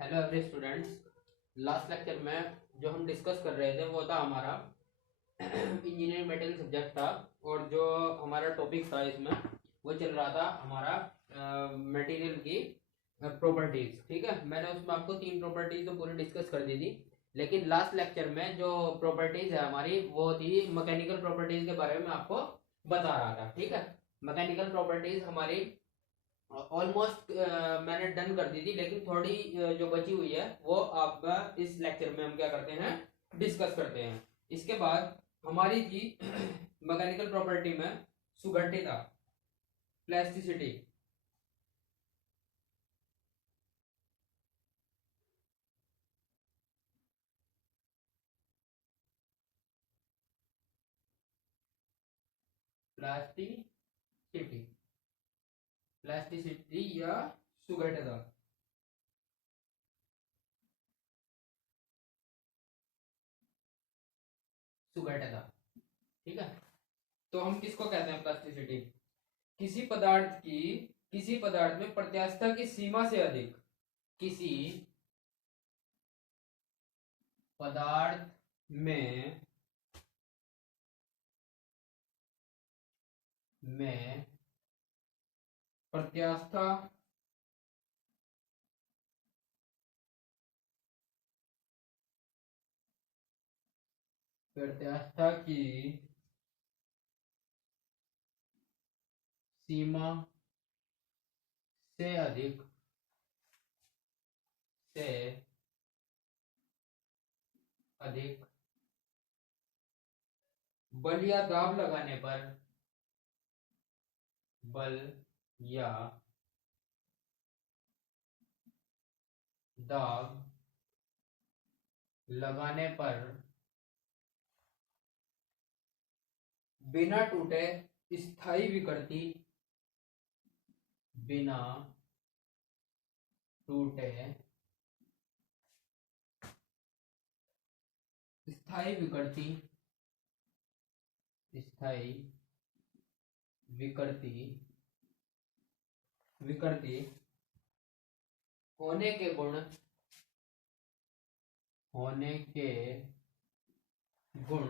Hello every students. Last lecture में जो हम डिस्कस कर रहे थे वो था हमारा इंजीनियरिंग मटेरियल सब्जेक्ट था। और जो हमारा टॉपिक था इसमें वो चल रहा था हमारा मटेरियल की प्रॉपर्टीज। ठीक है, मैंने उसमें आपको 3 प्रॉपर्टीज तो पूरी डिस्कस कर दी थी, लेकिन लास्ट लेक्चर में जो प्रॉपर्टीज है हमारी वो थी मैकेनिकल प्रॉपर्टीज के बारे में आपको बता रहा था। ठीक है, मैकेनिकल प्रॉपर्टीज हमारी ऑलमोस्ट मैंने डन कर दी थी, लेकिन थोड़ी जो बची हुई है वो आपका इस लेक्चर में हम क्या करते हैं, डिस्कस करते हैं। इसके बाद हमारी थी मैकेनिकल प्रॉपर्टी में सुगठिता, प्लास्टिसिटी, प्लास्टिसिटी प्लास्टिसिटी या सुगठिता। सुगठिता, ठीक है। तो हम किसको कहते हैं प्लास्टिसिटी? किसी पदार्थ की किसी पदार्थ में प्रत्यास्थता की सीमा से अधिक, किसी पदार्थ में प्रत्यास्था प्रत्यास्था की सीमा से अधिक से अधिक बल या दाब लगाने पर, बल या दाब लगाने पर बिना टूटे स्थायी विकृति, बिना टूटे स्थायी विकृति, स्थायी विकृति विकृति होने के गुण, होने के गुण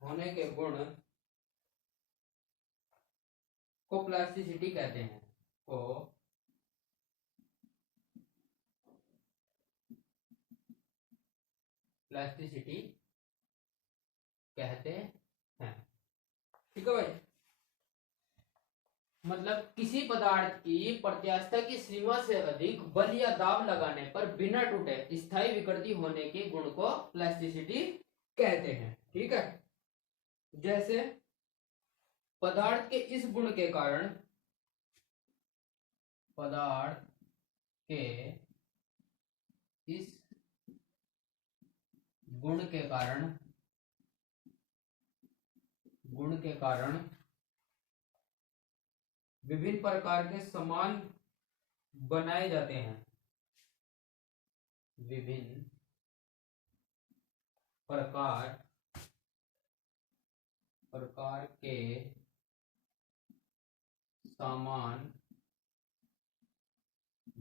होने के गुण को प्लास्टिसिटी कहते हैं, को प्लास्टिसिटी कहते हैं। ठीक है भाई, मतलब किसी पदार्थ की प्रत्यास्थता की सीमा से अधिक बल या दाब लगाने पर बिना टूटे स्थायी विकृति होने के गुण को प्लास्टिसिटी कहते हैं। ठीक है, जैसे पदार्थ के इस गुण के कारण, पदार्थ के इस गुण के कारण विभिन्न प्रकार के सामान बनाए जाते हैं, विभिन्न प्रकार के सामान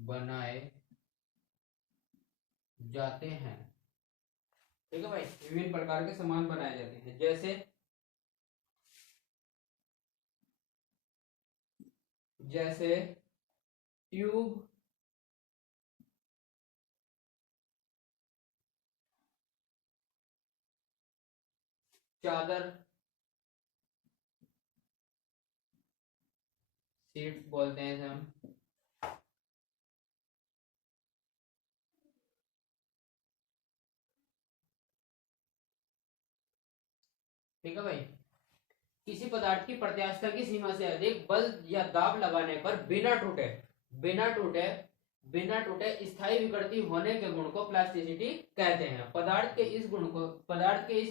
बनाए जाते हैं। ठीक है भाई, विभिन्न प्रकार के सामान बनाए जाते हैं, जैसे ट्यूब, चादर, सीट्स बोलते हैं इसे हम। ठीक है भाई, किसी पदार्थ की प्रत्यास्थता की सीमा से अधिक बल या दाब लगाने पर बिना टूटे बिना टूटे स्थायी विकृति होने के गुण को प्लास्टिसिटी कहते हैं। पदार्थ के इस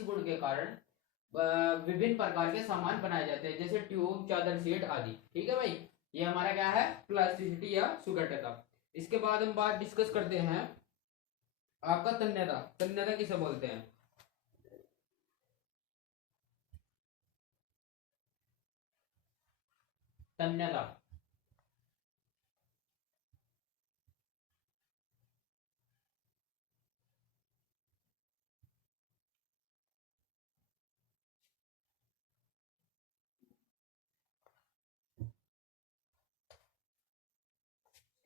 गुण के कारण विभिन्न प्रकार के सामान बनाए जाते हैं, जैसे ट्यूब, चादर, सीट आदि। ठीक है भाई, ये हमारा क्या है, प्लास्टिसिटी या सुगठिता। इसके बाद हम बात डिस्कस करते हैं आपका तन्यता। तन्यता किसे बोलते हैं? तन्यता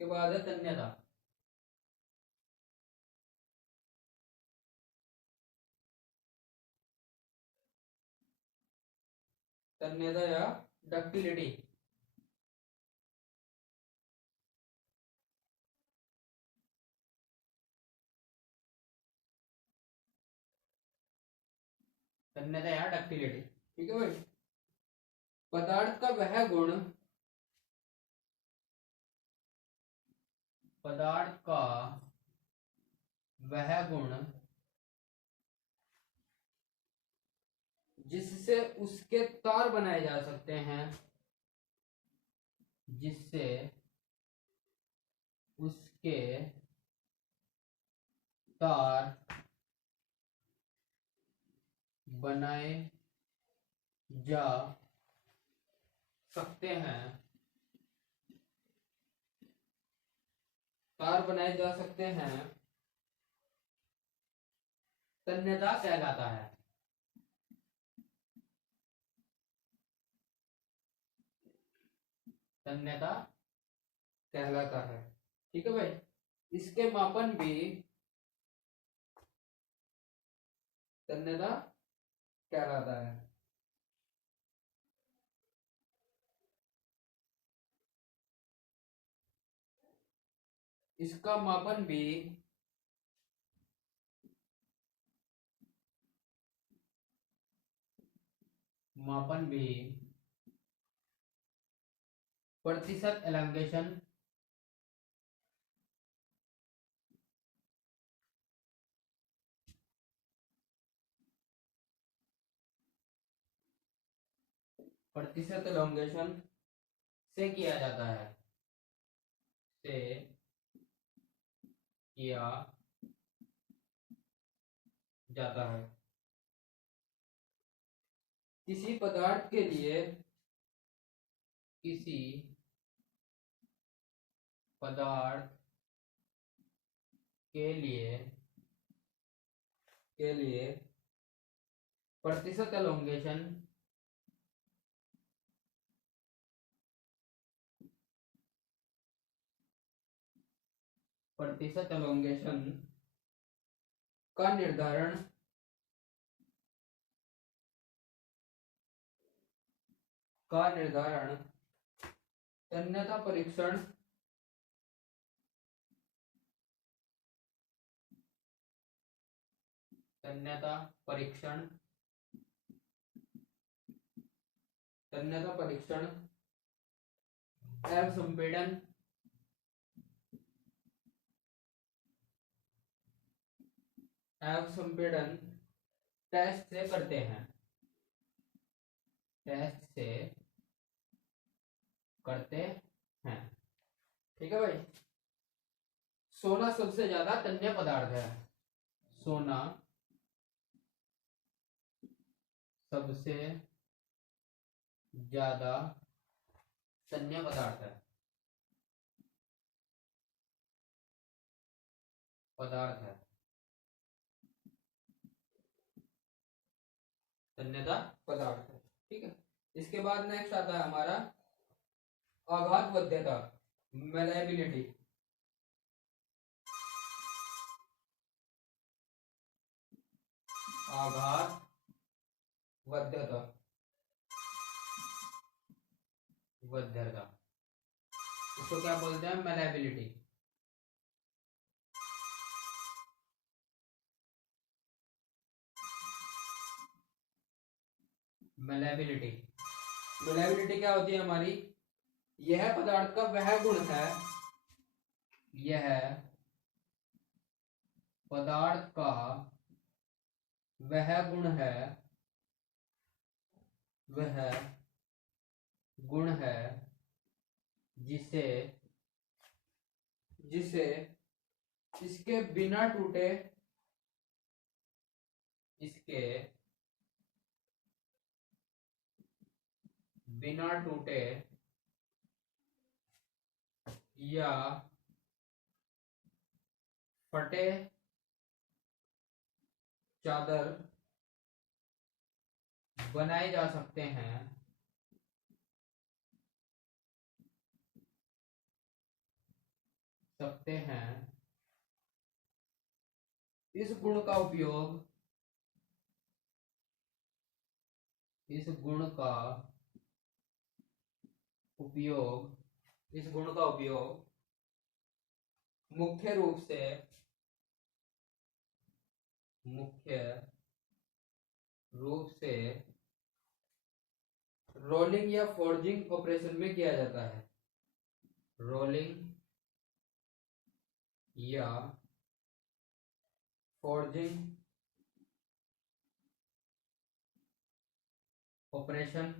के बाद है तन्यता। तन्यता या डक्टिलिटी। तन्यता या डक्टिलिटी, ठीक है भाई। पदार्थ का वह गुण, पदार्थ का वह गुण जिससे उसके तार बनाए जा सकते हैं, जिससे उसके तार बनाए जा सकते हैं, तार बनाए जा सकते हैं, तन्यता कहलाता है। तन्यता कहलाता है, ठीक है भाई। इसके मापन भी तन्यता कहलाता है। इसका मापन भी प्रतिशत एलंगेशन, प्रतिशत एलोंगेशन से किया जाता है, से किया जाता है। किसी पदार्थ के लिए, किसी पदार्थ के लिए प्रतिशत एलोंगेशन का निर्धारण तन्यता परीक्षण एवं संपीड़न टेस्ट से करते हैं, ठीक है भाई। सोना सबसे ज्यादा तन्य पदार्थ है, सोना सबसे ज्यादा तन्य पदार्थ है, तन्यता पदार्थ है, ठीक है। इसके बाद नेक्स्ट आता है हमारा आघातवध्यता, मेलेबिलिटी। आघातवध्यता, इसको क्या बोलते हैं? मेलेबिलिटी। मेलेबिलिटी क्या होती है हमारी? यह पदार्थ का वह गुण है, यह पदार्थ का वह गुण है जिसे इसके बिना टूटे या फटे चादर बनाए जा सकते हैं, सकते हैं। इस गुण का उपयोग इस गुण का उपयोग मुख्य रूप से रोलिंग या फोर्जिंग ऑपरेशन में किया जाता है। रोलिंग या फोर्जिंग ऑपरेशन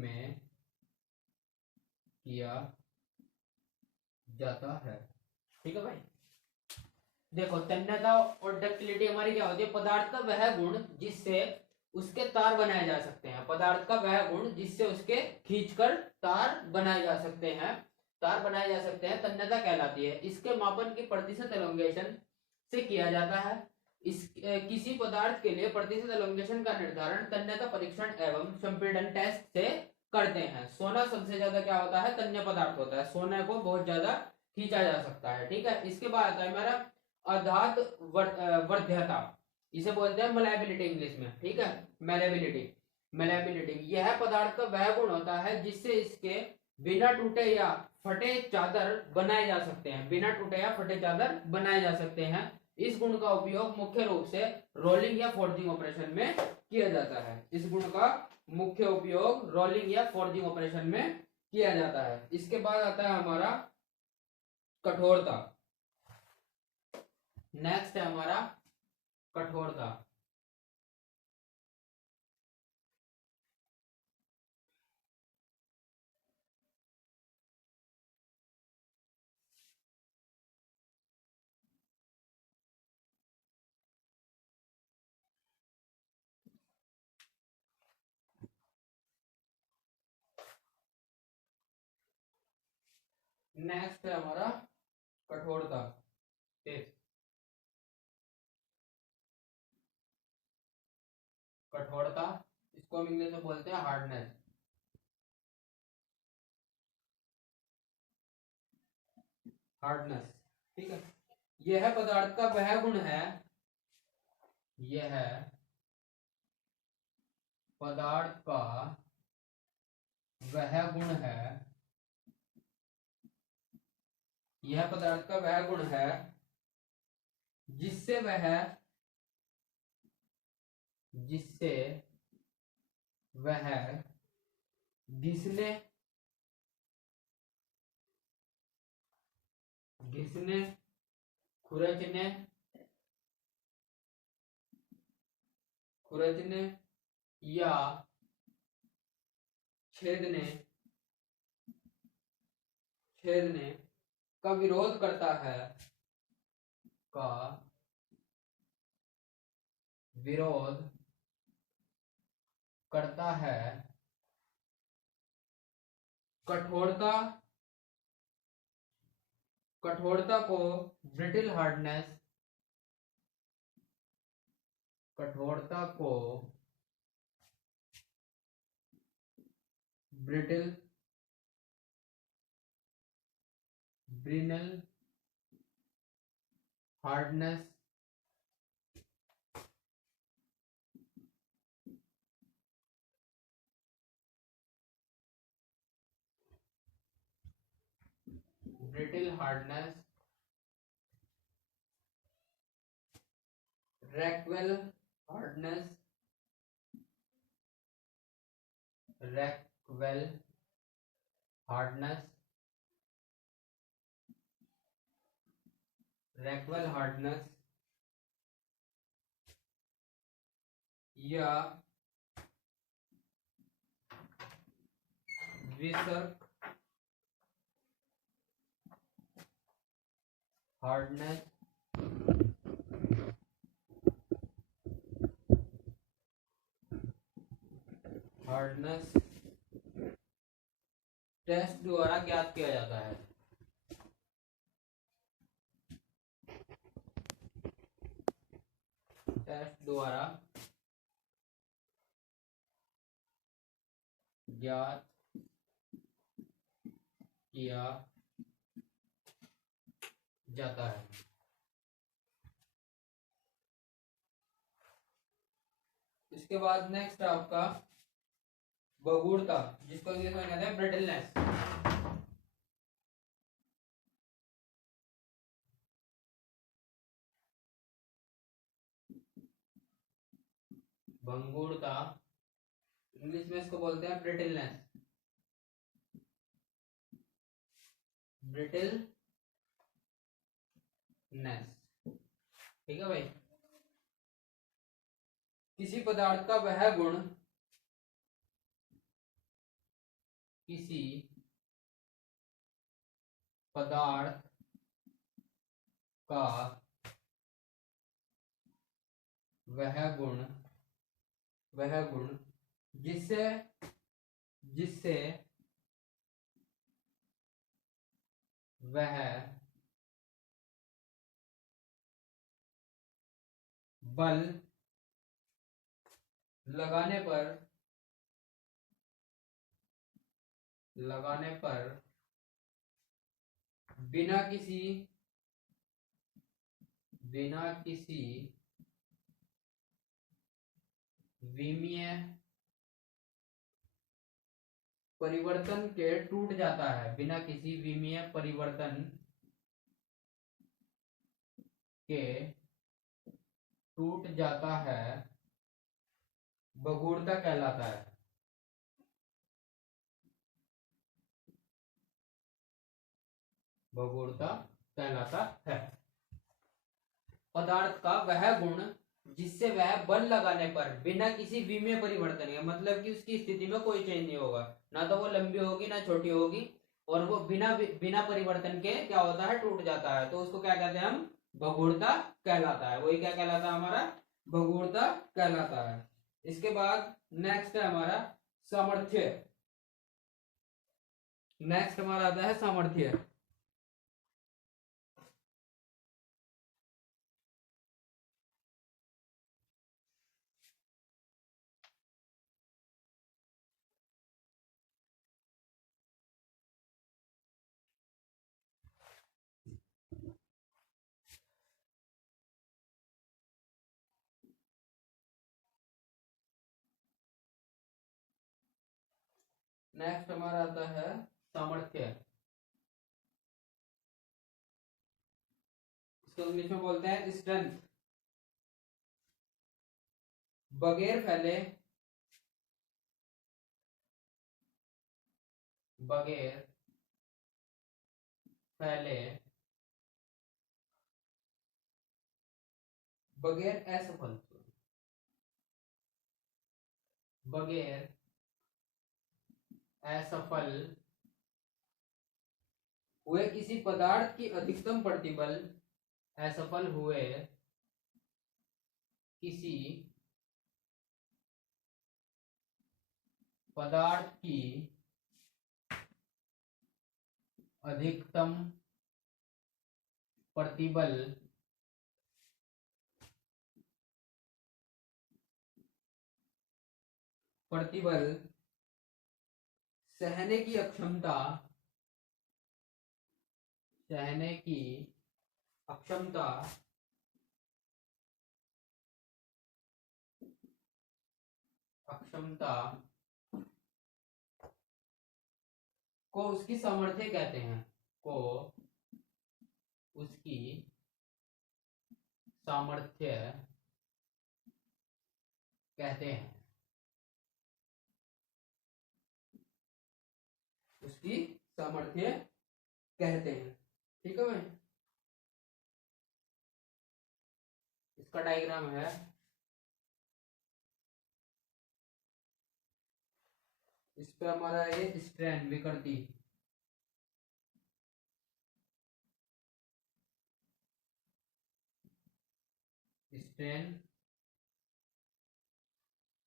में किया जाता है। ठीक है भाई। देखो तन्यता और डक्टिलिटी हमारी क्या होती है? पदार्थ का वह गुण जिससे उसके तार बनाए जा सकते हैं। पदार्थ का वह गुण जिससे उसके खींचकर तार बनाए जा सकते हैं। तन्यता कहलाती है। इसके मापन की प्रतिशत एलोंगेशन से किया जाता है। किसी पदार्थ के लिए प्रतिशत एलोंगेशन का निर्धारण तन्यता परीक्षण एवं संपीड़न टेस्ट से करते हैं। सोना सबसे ज्यादा क्या होता है? तन्य पदार्थ होता है। सोने को बहुत ज्यादा खींचा जा सकता है। ठीक है। इसके बाद आता है हमारा अधात वर्ध्यता। इसे बोलते हैं मलेबिलिटी इंग्लिश में। ठीक है। मलेबिलिटी यह पदार्थ का वह गुण होता है जिससे इसके बिना टूटे या फटे चादर बनाए जा सकते हैं। इस गुण का उपयोग मुख्य रूप से रोलिंग या फोर्जिंग ऑपरेशन में किया जाता है। इस गुण का मुख्य उपयोग रोलिंग या फोर्जिंग ऑपरेशन में किया जाता है। इसके बाद आता है हमारा कठोरता। नेक्स्ट है हमारा कठोरता। नेक्स्ट है हमारा कठोरता। कठोरता इसको हम इंग्लिश में बोलते हैं हार्डनेस। ठीक है। यह पदार्थ का वह गुण है यह पदार्थ का वह गुण है यह पदार्थ का वह गुण है जिससे वह घिसने खुरचने या छेदने का विरोध करता है कठोरता को brittle hardness Brinell hardness Rockwell hardness या विसर्क हार्डनेस टेस्ट द्वारा ज्ञात किया जाता है। टेस्ट द्वारा ज्ञात किया जाता है। इसके बाद नेक्स्ट आपका बगुड़ता, जिसको इंग्लिश में कहते हैं ब्रिटलनेस। भंगुरता, इंग्लिश में इसको बोलते हैं ब्रिटलनेस। ब्रिटलनेस, ठीक है भाई। किसी पदार्थ का वह गुण, किसी पदार्थ का वह गुण जिससे वह बल लगाने पर बिना किसी विमीय परिवर्तन के टूट जाता है। बिना किसी विमीय परिवर्तन के टूट जाता है, बगुड़ता कहलाता है। बगुड़ता कहलाता है। पदार्थ का वह गुण जिससे वह बल लगाने पर बिना किसी विमीय परिवर्तन के, मतलब कि उसकी स्थिति में कोई चेंज नहीं होगा, ना तो वो लंबी होगी ना छोटी होगी, और वो बिना परिवर्तन के क्या होता है, टूट जाता है, तो उसको क्या कहते हैं हम, बगुड़ता कहलाता है। वही क्या कहलाता है हमारा, बगुड़ता कहलाता है। इसके बाद नेक्स्ट है हमारा सामर्थ्य। नेक्स्ट हमारा आता है सामर्थ्य। नेक्स्ट हमारा आता है सामर्थ्य। इसको इंग्लिश में बोलते हैं स्ट्रेंथ। बगैर फैले बगैर असफल हुए किसी पदार्थ की अधिकतम प्रतिबल, असफल हुए किसी पदार्थ की अधिकतम प्रतिबल सहने की अक्षमता को उसकी सामर्थ्य कहते हैं। को उसकी सामर्थ्य कहते हैं। उसकी सामर्थ्य कहते हैं। ठीक है भाई। इसका डायग्राम है, इस पे हमारा ये स्ट्रेन विकृति, स्ट्रेन,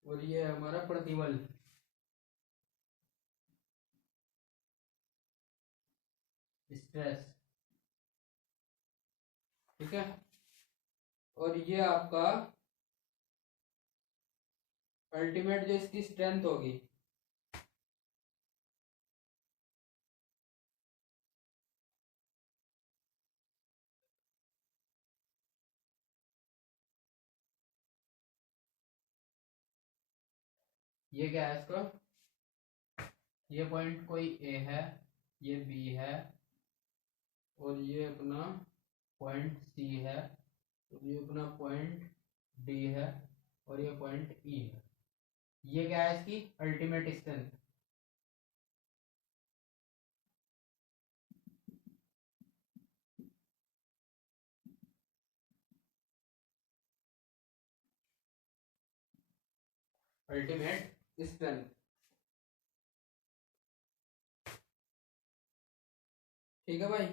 और ये हमारा प्रतिबल, स्ट्रेस। ठीक है। और ये आपका अल्टीमेट जो इसकी स्ट्रेंथ होगी, ये क्या है इसका, ये पॉइंट कोई ए है, ये बी है, और ये अपना पॉइंट सी है, और ये अपना पॉइंट डी है, और ये पॉइंट ई है। ये क्या है इसकी अल्टीमेट स्ट्रेंथ। अल्टीमेट स्ट्रेंथ, ठीक है भाई।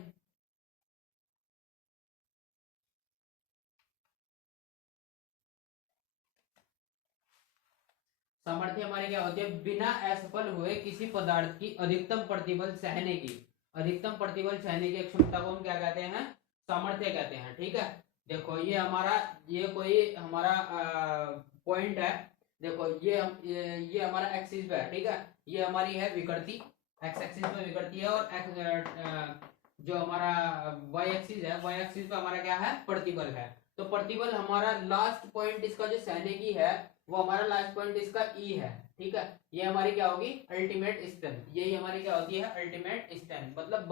सामर्थ्य हमारी क्या होती है, बिना असफल हुए किसी पदार्थ की अधिकतम प्रतिबल सहने की, अधिकतम प्रतिबल सहने की क्षमता को हम क्या कहते हैं, सामर्थ्य कहते हैं। ठीक है, देखो ये हमारा, ये कोई हमारा पॉइंट है, देखो ये हमारा एक्सिस पे है, ठीक है, ये हमारी है विकृति, एक्स एक्सिस पे विकृति है, और जो हमारा वाई एक्सिस है, वाई एक्सिस पे हमारा क्या है, प्रतिबल है। तो प्रतिबल हमारा लास्ट पॉइंट इसका जो सहने की है, वो हमारा लास्ट पॉइंट इसका ई है। ठीक है, ये हमारी क्या होगी, अल्टीमेट स्ट्रेंथ। यही हमारी क्या होती है, अल्टीमेट स्ट्रेंथ, मतलब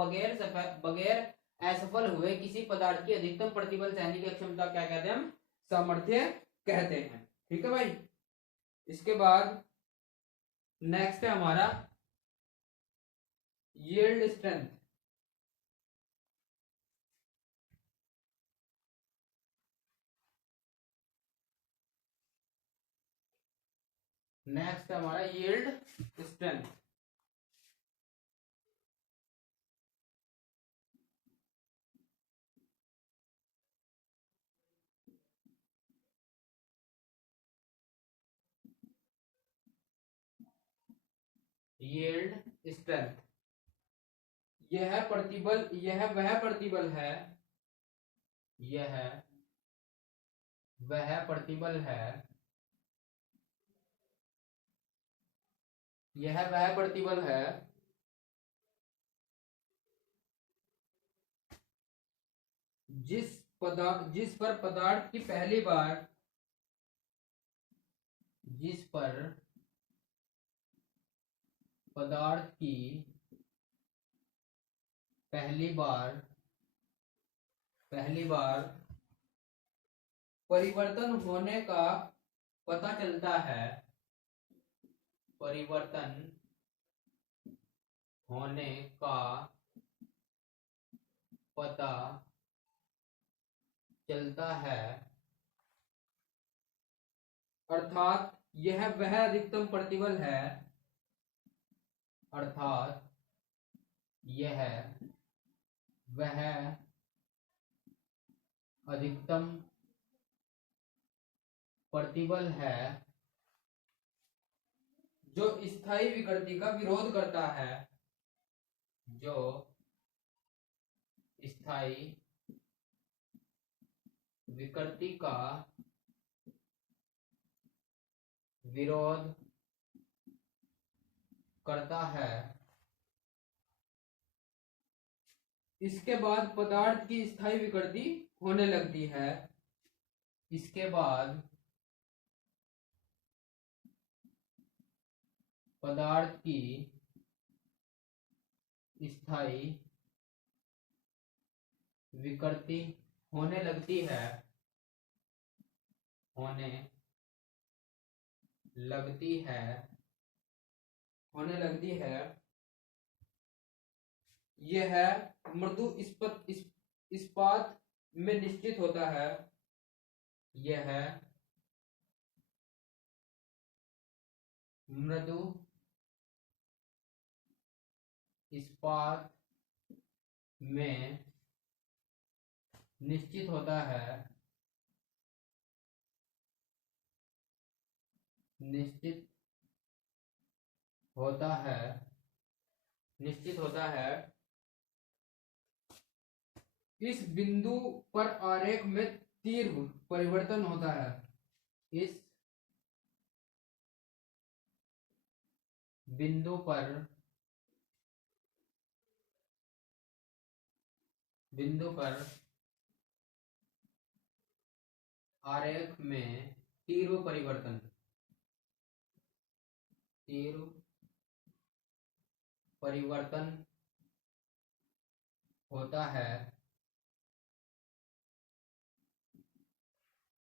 बगैर असफल हुए किसी पदार्थ की अधिकतम प्रतिबल सहने की क्षमता क्या कहते हैं, हम सामर्थ्य कहते हैं। ठीक है भाई। इसके बाद नेक्स्ट है हमारा यील्ड स्ट्रेंथ। नेक्स्ट है हमारा यील्ड स्ट्रेंथ। यील्ड स्ट्रेंथ, यह प्रतिबल, यह वह प्रतिबल है, यह वह प्रतिबल है, यह वह प्रतिबल है जिस पर पदार्थ की पहली बार, जिस पर पदार्थ की पहली बार परिवर्तन होने का पता चलता है, परिवर्तन होने का पता चलता है, अर्थात यह वह अधिकतम प्रतिबल है, अर्थात यह वह अधिकतम प्रतिबल है जो स्थायी विकृति का विरोध करता है, जो स्थायी विकृति का विरोध करता है। इसके बाद पदार्थ की स्थायी विकृति होने लगती है, इसके बाद पदार्थ की स्थायी विकृति होने लगती है, होने लगती है, होने लगती है। यह मृदु इस्पात में निश्चित होता है, यह मृदु इस्पात में निश्चित होता है, निश्चित होता है, निश्चित होता है। इस बिंदु पर आरेख में तीव्र परिवर्तन होता है, इस बिंदु पर आरेख में तीव्र परिवर्तन होता है,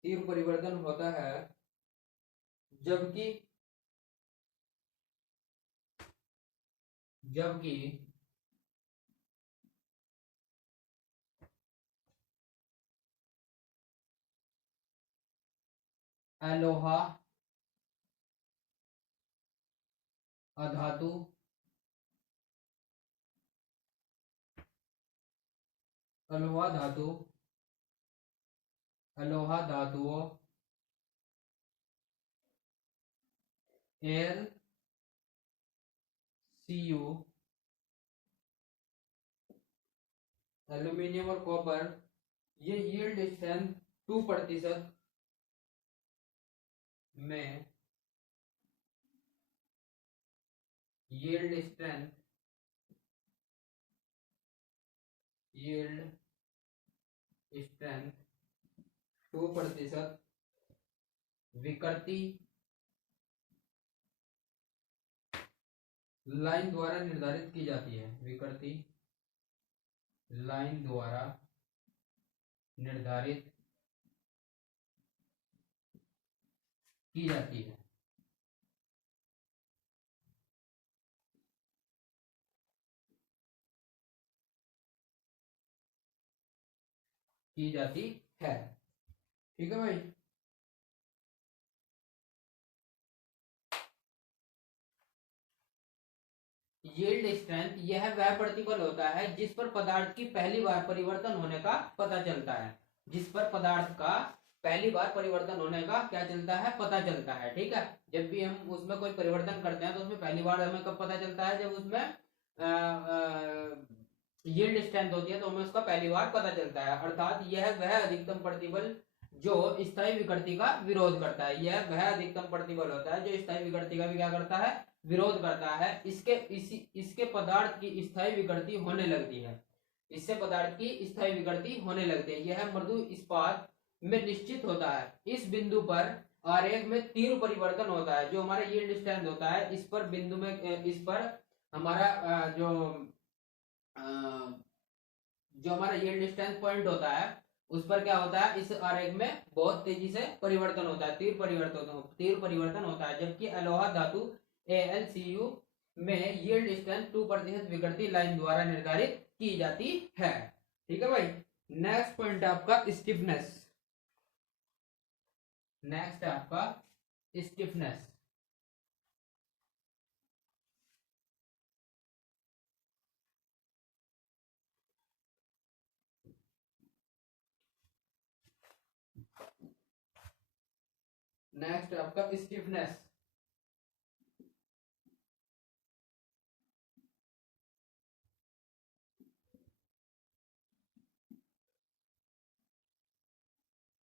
तीव्र परिवर्तन होता है जबकि अलोहा अधातु अलोहा धातुओं LCU एल्यूमिनियम और कॉपर ये यील्ड स्ट्रेंथ 2% में यील्ड स्ट्रेंथ 2% विकृति लाइन द्वारा निर्धारित की जाती है, विकृति लाइन द्वारा निर्धारित की जाती है। ठीक है भाई। यील्ड स्ट्रेंथ यह वह प्रतिबल होता है जिस पर पदार्थ की पहली बार परिवर्तन होने का पता चलता है, जिस पर पदार्थ का पहली बार परिवर्तन होने का क्या चलता है, पता चलता है। ठीक है, जब भी हम उसमें कोई परिवर्तन करते हैं तो उसमें पहली बार हमें कब पता चलता है, जब उसमें यील्ड स्ट्रेंथ होती है तो हमें उसका पहली बार पता चलता है। अर्थात यह वह अधिकतम प्रतिबल जो स्थायी विकृति का विरोध करता है, यह वह अधिकतम प्रतिबल होता है जो स्थायी विकृति का भी क्या करता है, विरोध करता है। इसके पदार्थ की स्थायी विकृति होने लगती है, इससे पदार्थ की स्थायी विकृति होने लगती है। यह मृदु इस्पात में निश्चित होता है। इस बिंदु पर आरेख में तीव्र परिवर्तन होता है, जो हमारा यील्ड स्ट्रेंथ होता है इस पर बिंदु में, इस पर हमारा जो हमारा यील्ड स्ट्रेंथ पॉइंट होता है उस पर क्या होता है, इस आरेख में बहुत तेजी से परिवर्तन होता है, तीव्र परिवर्तन होता है। जबकि अलोहा धातु AlCu में यील्ड स्ट्रेंथ 2% विकृति लाइन द्वारा निर्धारित की जाती है। ठीक है भाई। नेक्स्ट पॉइंट है आपका स्टिफनेस। नेक्स्ट है आपका स्टिफनेस। नेक्स्ट है आपका स्टिफनेस।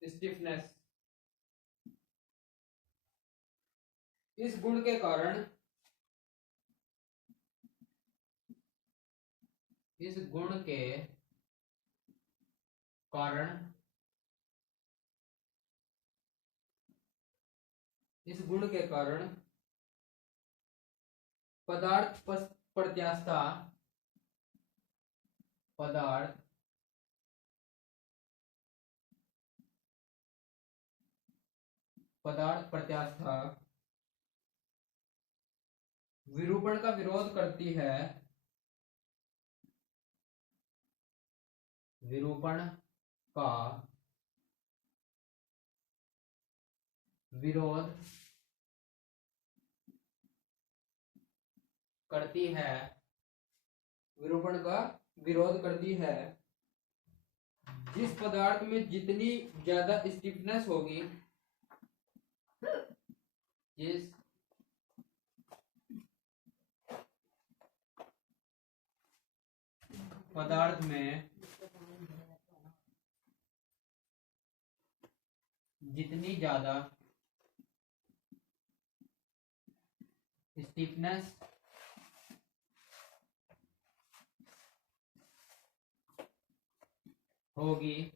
स्टिफनेस इस गुण के कारण, इस गुण के कारण पदार्थ प्रत्यास्था, पदार्थ प्रत्यास्था विरूपण का विरोध करती है, विरूपण का विरोध करती है, विरूपण का विरोध करती है। जिस पदार्थ में जितनी ज्यादा स्टिफनेस होगी, जिस पदार्थ में जितनी ज्यादा स्टिफनेस होगी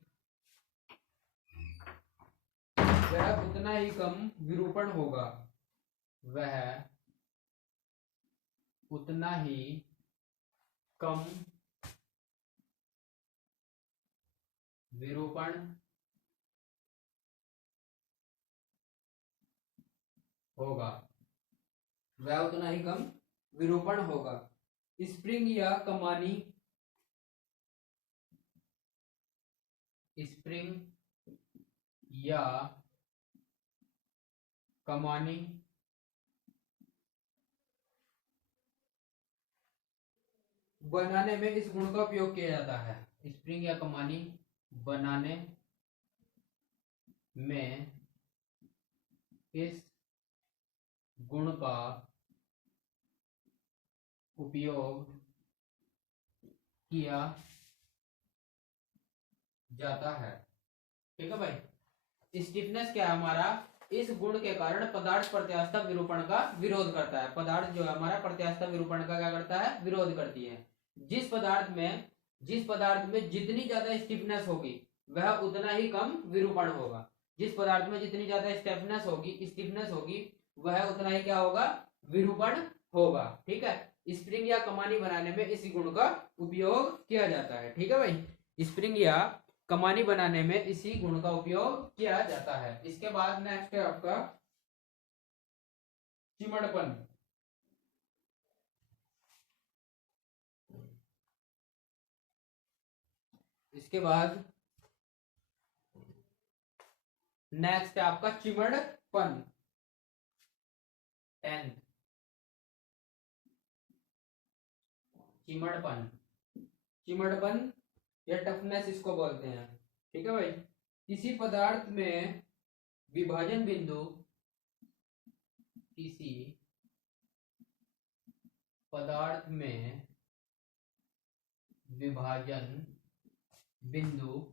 वह उतना ही कम विरूपण होगा, वह उतना ही कम विरूपण होगा, वह उतना ही कम विरूपण होगा। स्प्रिंग या कमानी, स्प्रिंग या कमानी बनाने में इस गुण का उपयोग किया जाता है। स्प्रिंग या कमानी बनाने में इस गुण का उपयोग किया जाता है। ठीक है भाई। स्टिफनेस क्या है हमारा, इस गुण के कारण पदार्थ प्रत्यास्थ विरूपण का विरोध करता है। पदार्थ जो है हमारा प्रत्यास्थ विरूपण का क्या करता है, विरोध करती है। जिस पदार्थ में जितनी ज्यादा स्टिफनेस होगी वह उतना ही कम विरूपण होगा। जिस पदार्थ में जितनी ज्यादा स्टिफनेस होगी वह उतना ही क्या होगा, विरूपण होगा। ठीक है। स्प्रिंग या कमानी बनाने में इस गुण का उपयोग किया जाता है। ठीक है भाई। स्प्रिंग या कमानी बनाने में इसी गुण का उपयोग किया जाता है। इसके बाद नेक्स्ट है आपका चिमड़पन। इसके बाद नेक्स्ट है आपका चिमड़पन। 10 चिमड़पन या टफनेस इसको बोलते हैं। ठीक है भाई। किसी पदार्थ में विभाजन बिंदु, किसी पदार्थ में विभाजन बिंदु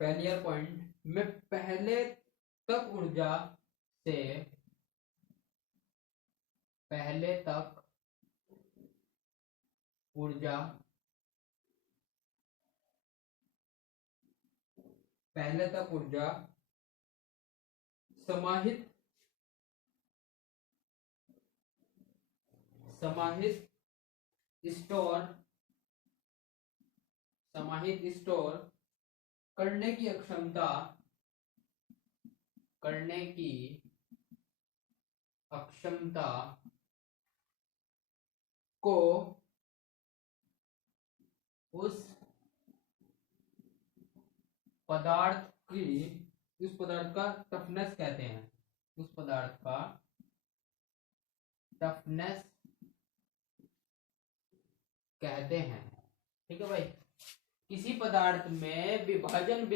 फेलियर पॉइंट में पहले तक ऊर्जा समाहित स्टोर करने की अक्षमता को उस पदार्थ का टफनेस कहते हैं। उस पदार्थ का टफनेस कहते हैं। ठीक है भाई। किसी पदार्थ में विभाजन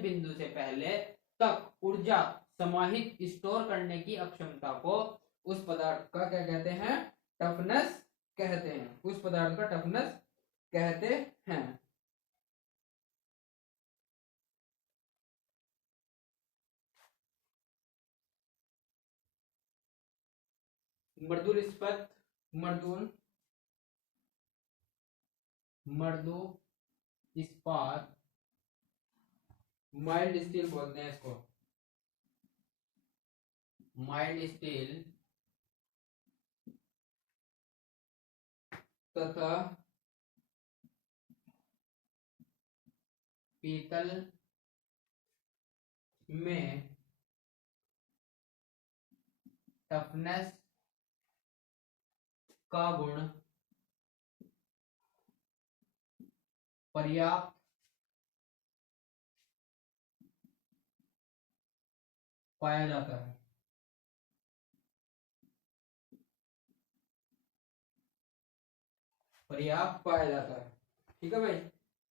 बिंदु से पहले तक ऊर्जा समाहित स्टोर करने की अक्षमता को उस पदार्थ का क्या कहते हैं, टफनेस कहते हैं। उस पदार्थ का टफनेस कहते हैं। मृदुल इस्पात माइल्ड स्टील बोलते हैं इसको। माइल्ड स्टील तथा पीतल में टफनेस का गुण पर्याप्त पाया जाता है। ठीक है भाई।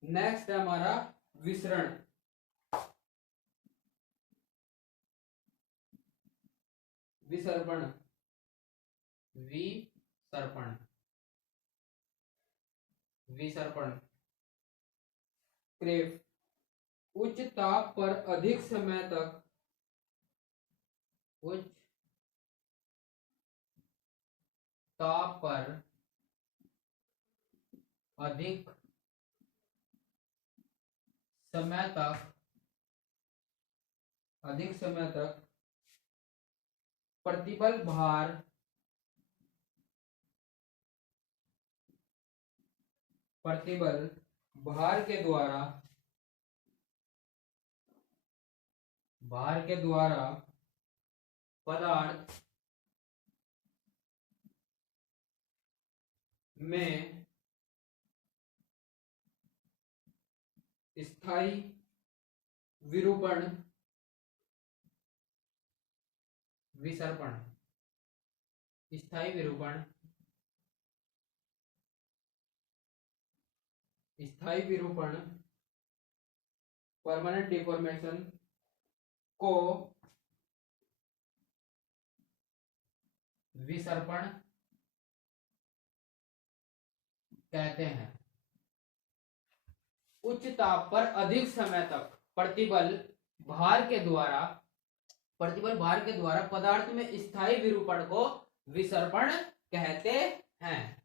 नेक्स्ट है हमारा विसरण। विसर्पण क्रेफ उच्च ताप पर अधिक समय तक ताप पर अधिक समय तक प्रतिबल भार के द्वारा पदार्थ में स्थायी विरूपण विसर्पण परमानेंट डिफॉर्मेशन को विसर्पण कहते हैं। उच्च ताप पर अधिक समय तक प्रतिबल भार के द्वारा पदार्थ में स्थायी विरूपण को विसर्पण कहते हैं।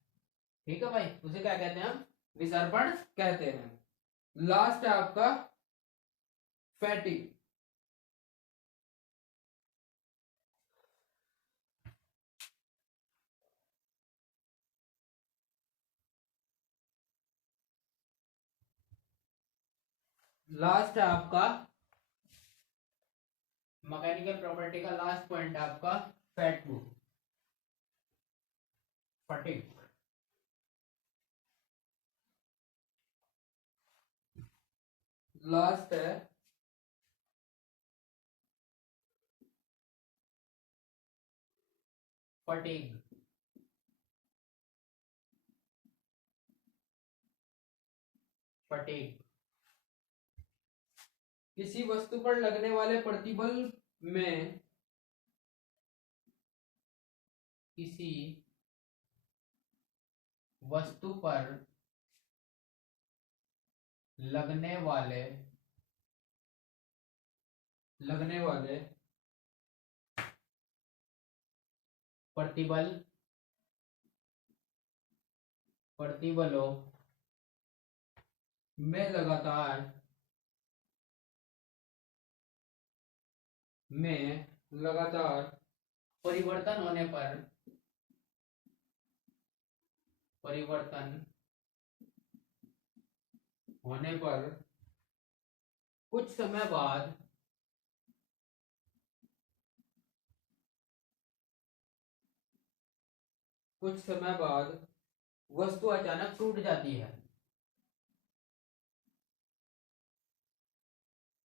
ठीक है भाई, उसे क्या कहते हैं हम? विसर्पण कहते हैं। लास्ट है आपका फैटिग। लास्ट है आपका मैकेनिकल प्रॉपर्टी का लास्ट पॉइंट है आपका फटीग। लास्ट है फटीग। किसी वस्तु पर लगने वाले प्रतिबल में किसी वस्तु पर लगने वाले प्रतिबलों में लगातार परिवर्तन होने पर कुछ समय बाद वस्तु अचानक टूट जाती है।